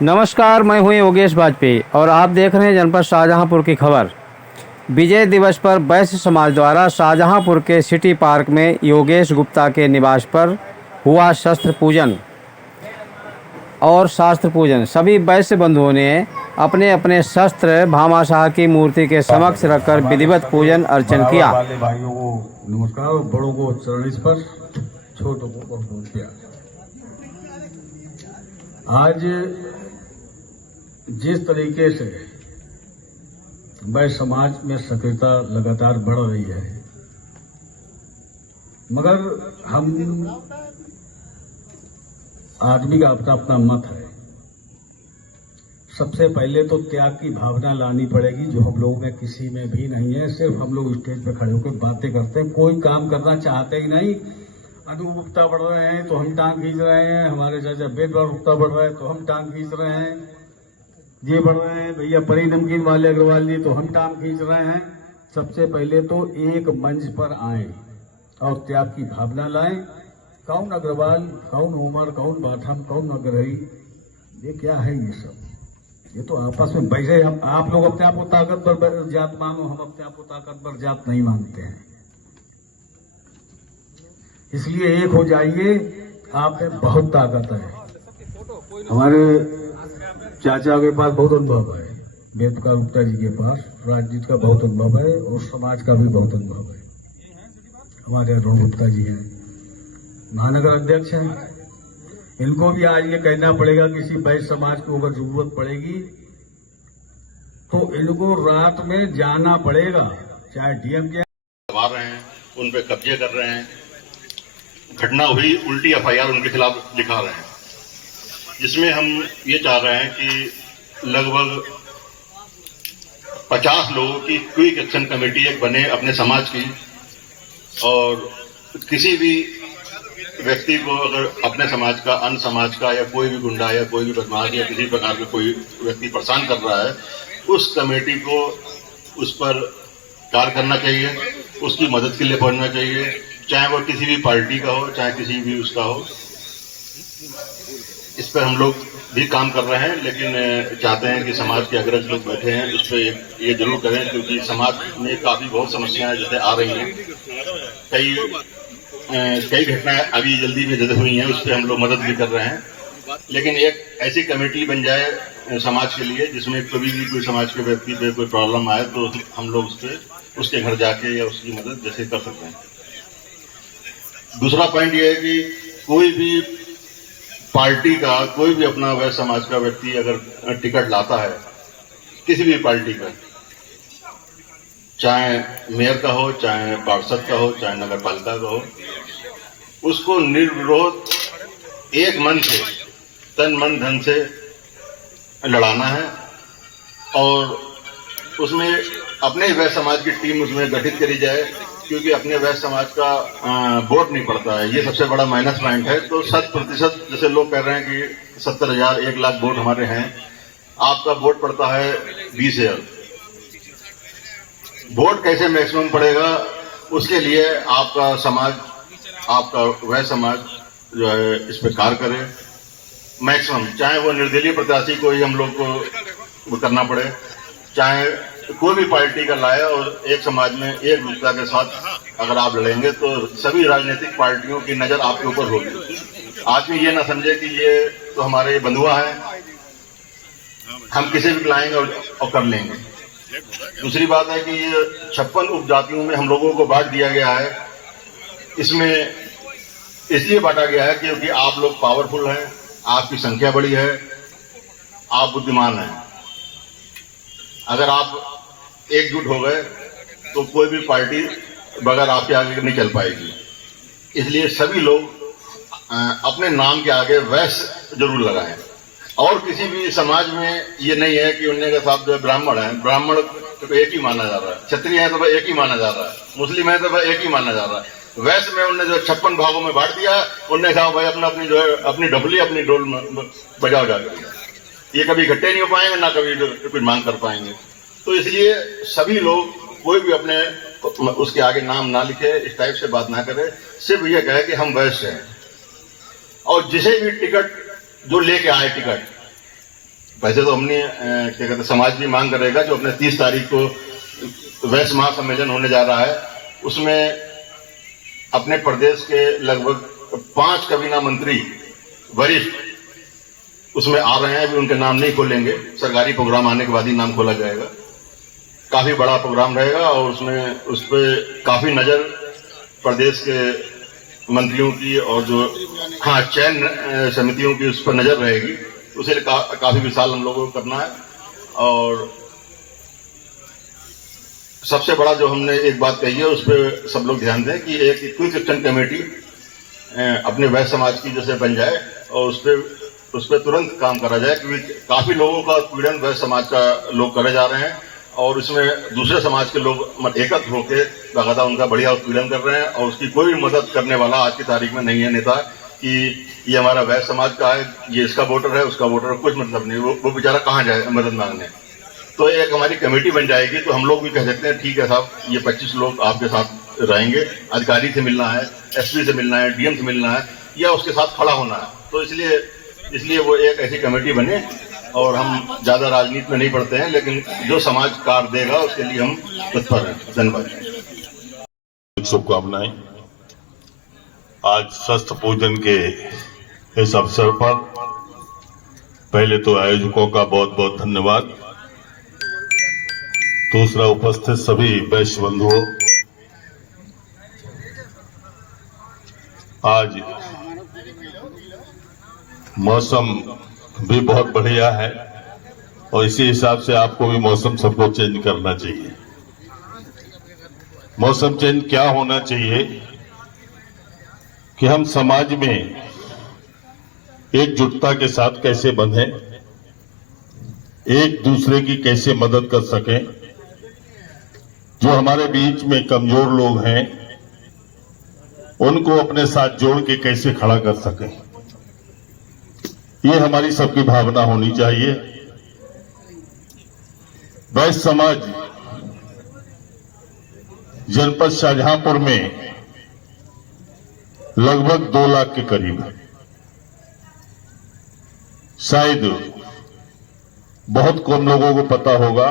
नमस्कार, मैं हूं योगेश वाजपेयी और आप देख रहे हैं जनपद शाहजहांपुर की खबर। विजय दिवस पर वैश्य समाज द्वारा शाहजहांपुर के सिटी पार्क में योगेश गुप्ता के निवास पर हुआ शस्त्र पूजन और शास्त्र पूजन। सभी वैश्य बंधुओं ने अपने अपने शस्त्र भामाशाह की मूर्ति के समक्ष रखकर विधिवत पूजन अर्चन किया। भाइयों को नमस्कार और बड़ों को चरण स्पर्श, छोटों को बहुत प्यार। आज जिस तरीके से वैश्य समाज में सक्रियता लगातार बढ़ रही है, मगर हम आदमी का अपना अपना मत है। सबसे पहले तो त्याग की भावना लानी पड़ेगी, जो हम लोगों में किसी में भी नहीं है। सिर्फ हम लोग स्टेज पर खड़े होकर बातें करते हैं, कोई काम करना चाहते ही नहीं। अनुरूपता बढ़ रहे हैं तो हम टांग खींच रहे हैं, हमारे चाचा बेद रूपता बढ़ रहा है तो हम टांग खींच रहे हैं, ये बढ़ रहे हैं भैया परी नमकीन वाले अग्रवाल जी तो हम टांग खींच रहे हैं। सबसे पहले तो एक मंच पर आए और त्याग की भावना लाएं। कौन अग्रवाल, कौन उमर, कौन बाथम, कौन अग्रही, ये क्या है? ये सब ये तो आपस में वैसे आप लोग अपने आप को ताकतवर जात मानो, हम अपने आप को ताकतवर जात नहीं मानते हैं। इसलिए एक हो जाइए, आप में बहुत ताकत है। हमारे चाचा के पास बहुत अनुभव है, वेदप्रकाश गुप्ता जी के पास राजनीति का बहुत अनुभव है और समाज का भी बहुत अनुभव है। हमारे अरुण गुप्ता जी हैं, महानगर अध्यक्ष हैं। इनको भी आज ये कहना पड़ेगा, किसी वैश्य समाज को अगर जरूरत पड़ेगी तो इनको रात में जाना पड़ेगा, चाहे डीएम के दबा रहे हैं, उन पे कब्जे कर रहे हैं। घटना हुई, उल्टी एफआईआर उनके खिलाफ लिखा रहे हैं, जिसमें हम ये चाह रहे हैं कि लगभग 50 लोगों की क्विक एक्शन कमेटी एक बने अपने समाज की, और किसी भी व्यक्ति को अगर अपने समाज का, अन्य समाज का या कोई भी गुंडा या कोई भी बदमाश या किसी प्रकार का कोई व्यक्ति परेशान कर रहा है, उस कमेटी को उस पर कार्य करना चाहिए, उसकी मदद के लिए पहुंचना चाहिए, चाहे वो किसी भी पार्टी का हो, चाहे किसी भी उसका हो। इस पर हम लोग भी काम कर रहे हैं, लेकिन चाहते हैं कि समाज के अग्रज लोग बैठे हैं उस पर ये जरूर करें, क्योंकि समाज में काफी बहुत समस्याएं जैसे आ रही हैं। कई घटनाएं अभी जल्दी में जैसे हुई हैं, उस पर हम लोग मदद भी कर रहे हैं। लेकिन एक ऐसी कमेटी बन जाए समाज के लिए, जिसमें कभी भी कोई समाज के व्यक्ति पे कोई प्रॉब्लम आए तो हम लोग उस पर उसके घर जाके या उसकी मदद जैसे कर सकते हैं। दूसरा पॉइंट ये है कि कोई भी पार्टी का, कोई भी अपना वैश्य समाज का व्यक्ति अगर टिकट लाता है किसी भी पार्टी का, चाहे मेयर का हो, चाहे पार्षद का हो, चाहे नगर पालिका का हो, उसको निर्विरोध एक मन से, तन मन धन से लड़ाना है। और उसमें अपने ही वैश्य समाज की टीम उसमें गठित करी जाए, क्योंकि अपने वैश्य समाज का वोट नहीं पड़ता है, ये सबसे बड़ा माइनस पॉइंट है। तो 100%, जैसे लोग कह रहे हैं कि 70,000 1 लाख वोट हमारे हैं, आपका वोट पड़ता है 20,000। वोट कैसे मैक्सिमम पड़ेगा, उसके लिए आपका समाज, आपका वैश्य समाज जो है इस पर कार्य करे मैक्सिमम। चाहे वो निर्दलीय प्रत्याशी को ही हम लोग को करना पड़े, चाहे कोई भी पार्टी का लाए, और एक समाज में एक दूसरा के साथ अगर आप लड़ेंगे तो सभी राजनीतिक पार्टियों की नजर आपके ऊपर होगी। आदमी ये ना समझे कि ये तो हमारे बंधुआ है, हम किसी भी लाएंगे और कर लेंगे। दूसरी बात है कि ये 56 उपजातियों में हम लोगों को बांट दिया गया है। इसमें इसलिए बांटा गया है क्योंकि आप लोग पावरफुल हैं, आपकी संख्या बड़ी है, आप बुद्धिमान हैं। अगर आप एकजुट हो गए तो कोई भी पार्टी बगैर आपके आगे नहीं चल पाएगी। इसलिए सभी लोग अपने नाम के आगे वैश्य जरूर लगाएं। और किसी भी समाज में ये नहीं है कि उनने के साथ जो है ब्राह्मण है, ब्राह्मण तो एक ही माना जा रहा है, क्षत्रिय है तो एक ही माना जा रहा है, मुस्लिम है तो एक ही माना जा रहा है। वैश्य में उनने जो 56 भागों में बांट दिया, उनने कहा भाई अपनी जो है अपनी डबली, अपनी डोल बजाओ जाकर। ये कभी इकट्ठे नहीं हो पाएंगे, ना कभी कुछ मांग कर पाएंगे। तो इसलिए सभी लोग, कोई भी अपने उसके आगे नाम ना लिखे, इस टाइप से बात ना करे, सिर्फ ये कहे कि हम वैश्य हैं। और जिसे भी टिकट जो लेके आए टिकट, वैसे तो हमने क्या कहते हैं समाज भी मांग करेगा जो अपने 30 तारीख को वैश्य महासम्मेलन होने जा रहा है, उसमें अपने प्रदेश के लगभग 5 कैबिनेट मंत्री वरिष्ठ उसमें आ रहे हैं। अभी उनके नाम नहीं खोलेंगे, सरकारी प्रोग्राम आने के बाद ही नाम खोला जाएगा। काफी बड़ा प्रोग्राम रहेगा और उसमें उस पर काफी नजर प्रदेश के मंत्रियों की और जो चयन समितियों की उस पर नजर रहेगी। उसे काफी विशाल हम लोगों को करना है। और सबसे बड़ा जो हमने एक बात कही है उस पर सब लोग ध्यान दें कि एक क्विक एक्शन कमेटी अपने वैश्य समाज की जैसे बन जाए और उस पर तुरंत काम करा जाए, क्योंकि काफी लोगों का पीड़न वैश्य समाज का लोग करे जा रहे हैं और इसमें दूसरे समाज के लोग एकत्र होकर लगातार उनका बढ़िया उत्पीड़न कर रहे हैं और उसकी कोई भी मदद करने वाला आज की तारीख में नहीं है नेता कि ये हमारा वैश्य समाज का है, ये इसका वोटर है, उसका वोटर है, कुछ मतलब नहीं। वो बेचारा कहाँ जाए मदद मांगने। तो एक हमारी कमेटी बन जाएगी तो हम लोग भी कह सकते हैं ठीक है साहब, ये 25 लोग आपके साथ रहेंगे, अधिकारी से मिलना है, एसपी से मिलना है, डीएम से मिलना है या उसके साथ खड़ा होना है। तो इसलिए वो एक ऐसी कमेटी बने और हम ज्यादा राजनीति में नहीं पड़ते हैं, लेकिन जो समाज कार्य देगा उसके लिए हम तत्पर हैं। धन्यवाद। शुभकामनाएं। आज शस्त्र पूजन के इस अवसर पर पहले तो आयोजकों का बहुत बहुत धन्यवाद। दूसरा, उपस्थित सभी वैश्य बंधुओं, आज मौसम भी बहुत बढ़िया है और इसी हिसाब से आपको भी मौसम सबको चेंज करना चाहिए। मौसम चेंज क्या होना चाहिए कि हम समाज में एकजुटता के साथ कैसे बंधें, एक दूसरे की कैसे मदद कर सकें, जो हमारे बीच में कमजोर लोग हैं उनको अपने साथ जोड़ के कैसे खड़ा कर सकें, ये हमारी सबकी भावना होनी चाहिए। वैश्य समाज जनपद शाहजहांपुर में लगभग 2 लाख के करीब है। शायद बहुत कम लोगों को पता होगा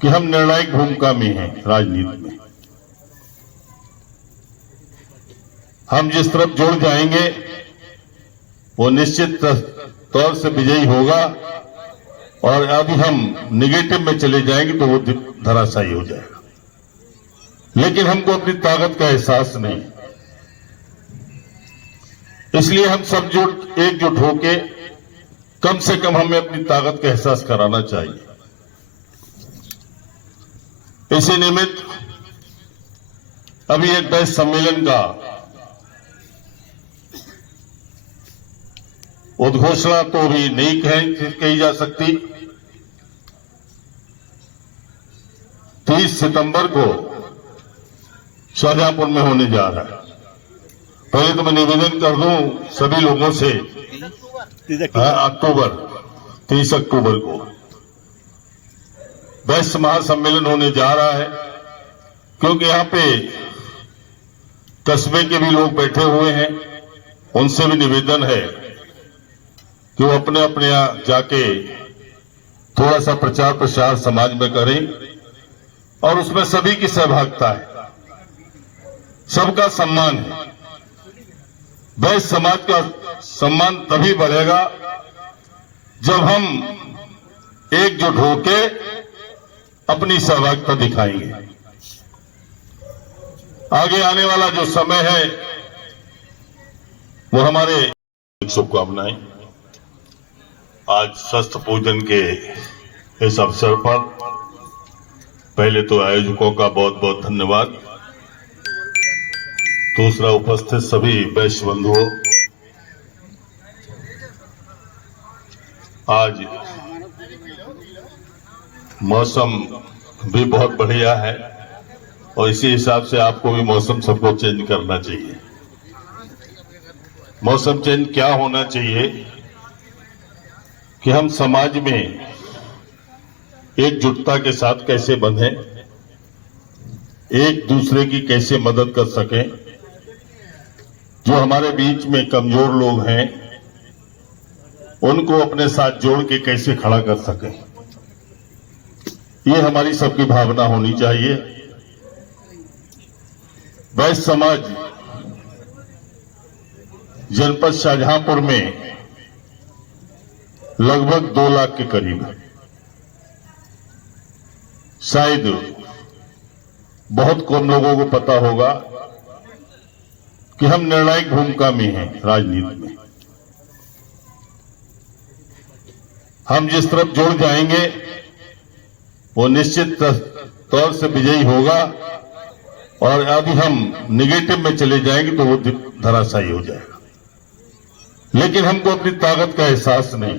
कि हम निर्णायक भूमिका में हैं राजनीति में। हम जिस तरफ जुड़ जाएंगे वो निश्चित तौर से विजयी होगा और अभी हम निगेटिव में चले जाएंगे तो वो धराशायी हो जाएगा। लेकिन हमको अपनी ताकत का एहसास नहीं, इसलिए हम सब एकजुट होके कम से कम हमें अपनी ताकत का एहसास कराना चाहिए। इसी निमित्त अभी एक वैश्य सम्मेलन का उद्घोषणा तो अभी नहीं कही जा सकती। 30 सितंबर को शाहजहांपुर में होने जा रहा है। पहले तो मैं निवेदन कर दूं सभी लोगों से, 30 अक्टूबर को वैश्य महासम्मेलन होने जा रहा है, क्योंकि यहाँ पे कस्बे के भी लोग बैठे हुए हैं। उनसे भी निवेदन है कि वो अपने अपने यहाँ जाके थोड़ा सा प्रचार प्रसार समाज में करें और उसमें सभी की सहभागिता है, सबका सम्मान है। वैश्य समाज का सम्मान तभी बढ़ेगा जब हम एकजुट होके अपनी सहभागिता दिखाएंगे। आगे आने वाला जो समय है वो हमारे शुभकामनाएं। आज शस्त्र पूजन के इस अवसर पर पहले तो आयोजकों का बहुत बहुत धन्यवाद। दूसरा, उपस्थित सभी वैश्य बंधुओं, आज मौसम भी बहुत बढ़िया है और इसी हिसाब से आपको भी मौसम सबको चेंज करना चाहिए। मौसम चेंज क्या होना चाहिए कि हम समाज में एकजुटता के साथ कैसे बंधें, एक दूसरे की कैसे मदद कर सकें, जो हमारे बीच में कमजोर लोग हैं उनको अपने साथ जोड़ के कैसे खड़ा कर सके, ये हमारी सबकी भावना होनी चाहिए। वैश्य समाज जनपद शाहजहांपुर में लगभग 2 लाख के करीब है। शायद बहुत कम लोगों को पता होगा कि हम निर्णायक भूमिका में हैं राजनीति में। हम जिस तरफ जुड़ जाएंगे वो निश्चित तौर से विजयी होगा, और यदि हम निगेटिव में चले जाएंगे तो वो धराशायी हो जाएगा। लेकिन हमको अपनी ताकत का एहसास नहीं,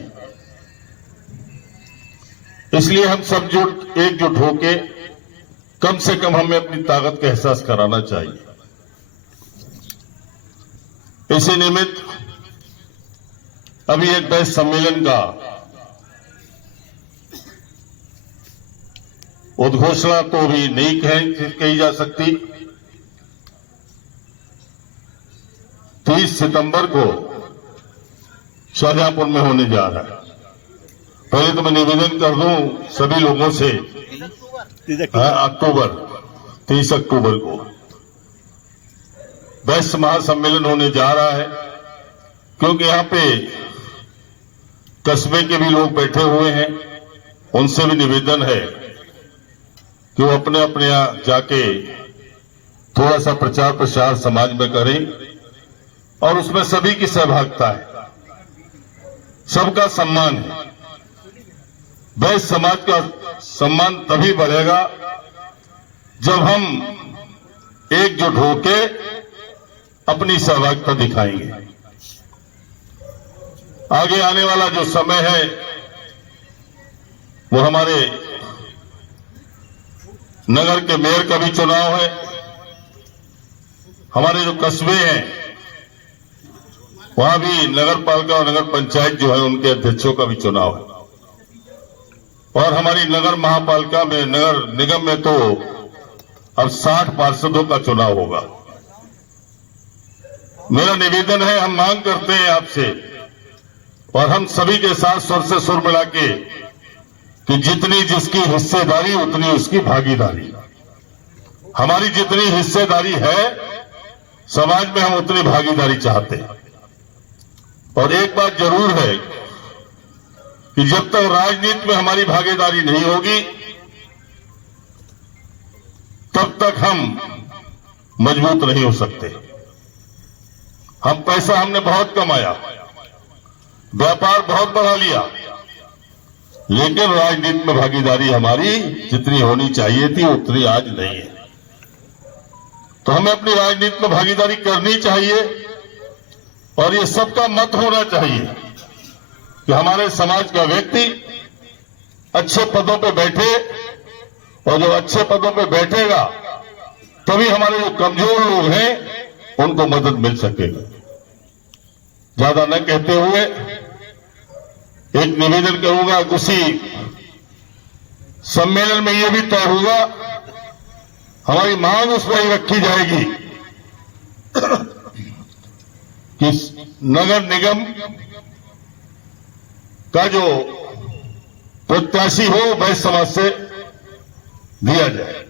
इसलिए हम सब एकजुट होके कम से कम हमें अपनी ताकत का एहसास कराना चाहिए। इसी निमित्त अभी एक वैश्य सम्मेलन का उद्घोषणा तो अभी नहीं कही जा सकती। 30 सितंबर को शाहजहांपुर में होने जा रहा है। पहले तो मैं निवेदन कर दूं सभी लोगों से, 30 अक्टूबर को वैश्य महासम्मेलन होने जा रहा है, क्योंकि यहाँ पे कस्बे के भी लोग बैठे हुए हैं। उनसे भी निवेदन है कि वो अपने अपने यहाँ जाके थोड़ा सा प्रचार प्रसार समाज में करें, और उसमें सभी की सहभागिता है, सबका सम्मान है। वैश्य समाज का सम्मान तभी बढ़ेगा जब हम एकजुट होके अपनी सहभागिता दिखाएंगे। आगे आने वाला जो समय है वो हमारे नगर के मेयर का भी चुनाव है। हमारे जो कस्बे हैं वहां भी नगर पालिका और नगर पंचायत जो है उनके अध्यक्षों का भी चुनाव है, और हमारी नगर महापालिका में, नगर निगम में तो अब 60 पार्षदों का चुनाव होगा। मेरा निवेदन है, हम मांग करते हैं आपसे और हम सभी के साथ सुर से सुर मिला के कि जितनी जिसकी हिस्सेदारी उतनी उसकी भागीदारी। हमारी जितनी हिस्सेदारी है समाज में, हम उतनी भागीदारी चाहते हैं। और एक बात जरूर है कि जब तक राजनीति में हमारी भागीदारी नहीं होगी तब तक हम मजबूत नहीं हो सकते। हम पैसा हमने बहुत कमाया, व्यापार बहुत बढ़ा लिया, लेकिन राजनीति में भागीदारी हमारी जितनी होनी चाहिए थी उतनी आज नहीं है। तो हमें अपनी राजनीति में भागीदारी करनी चाहिए, और ये सबका मत होना चाहिए कि हमारे समाज का व्यक्ति अच्छे पदों पे बैठे, और जब अच्छे पदों पे बैठेगा तभी हमारे जो कमजोर लोग हैं उनको मदद मिल सकेगी। ज्यादा न कहते हुए एक निवेदन करूंगा, उसी सम्मेलन में यह भी तय होगा, हमारी मांग उसमें ही रखी जाएगी कि नगर निगम का जो प्रत्याशी हो वैश्य समाज से दिया जाए,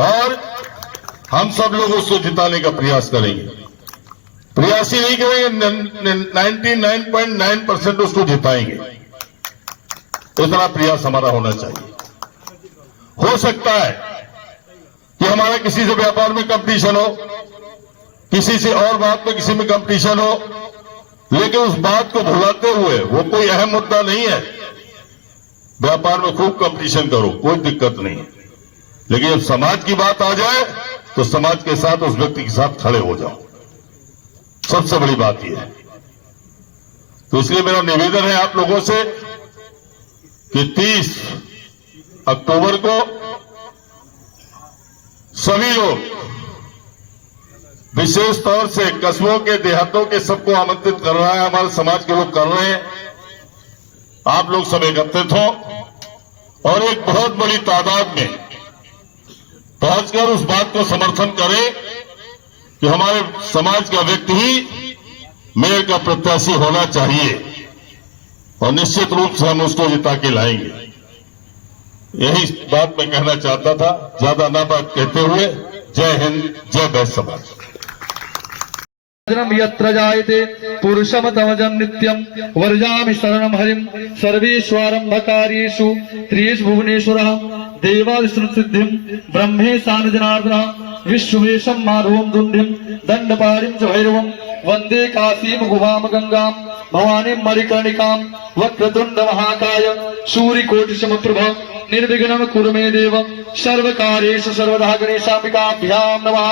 और हम सब लोग उसको जिताने का प्रयास करेंगे। प्रयास ही नहीं करेंगे, 99.9% उसको जिताएंगे। इतना प्रयास हमारा होना चाहिए। हो सकता है कि हमारा किसी से व्यापार में कंपटीशन हो, किसी से और बात में किसी में कंपटीशन हो, लेकिन उस बात को भुलाते हुए, वो कोई अहम मुद्दा नहीं है। व्यापार में खूब कंपटीशन करो, कोई दिक्कत नहीं है, लेकिन जब समाज की बात आ जाए तो समाज के साथ, उस व्यक्ति के साथ खड़े हो जाओ। सबसे बड़ी बात यह है। तो इसलिए मेरा निवेदन है आप लोगों से कि 30 अक्टूबर को सभी लोग, विशेष तौर से कस्बों के, देहातों के, सबको आमंत्रित कर रहा है, हमारे समाज के लोग कर रहे हैं। आप लोग सब एकत्रित हो और एक बहुत बड़ी तादाद में पहुंचकर उस बात को समर्थन करें कि हमारे समाज का व्यक्ति ही मेयर का प्रत्याशी होना चाहिए और निश्चित रूप से हम उसको जिता के लाएंगे। यही बात मैं कहना चाहता था, ज्यादा ना बात कहते हुए जय हिंद, जय वैश्य समाज। यत्र जायते पुरुषमतमजं नित्यं वर्जामि शरणं हरिं सर्वेष्वारंभकार्येषु त्रियेषु भुवनेश्वरः देवादिसंसिद्धिं ब्रह्मेशान जनार्दनः विश्ववेशं माधवं दुंडिं दंडपाणिं च भैरवं वंदे काशीं गुहां गंगां भवानीं मणिकर्णिकां वक्रतुंड महाकाय सूर्यकोटिसमप्रभ निर्विघ्नं कुरु मे देव सर्वकार्येषु सर्वदा गणेशाम्बिकाभ्यां नमः।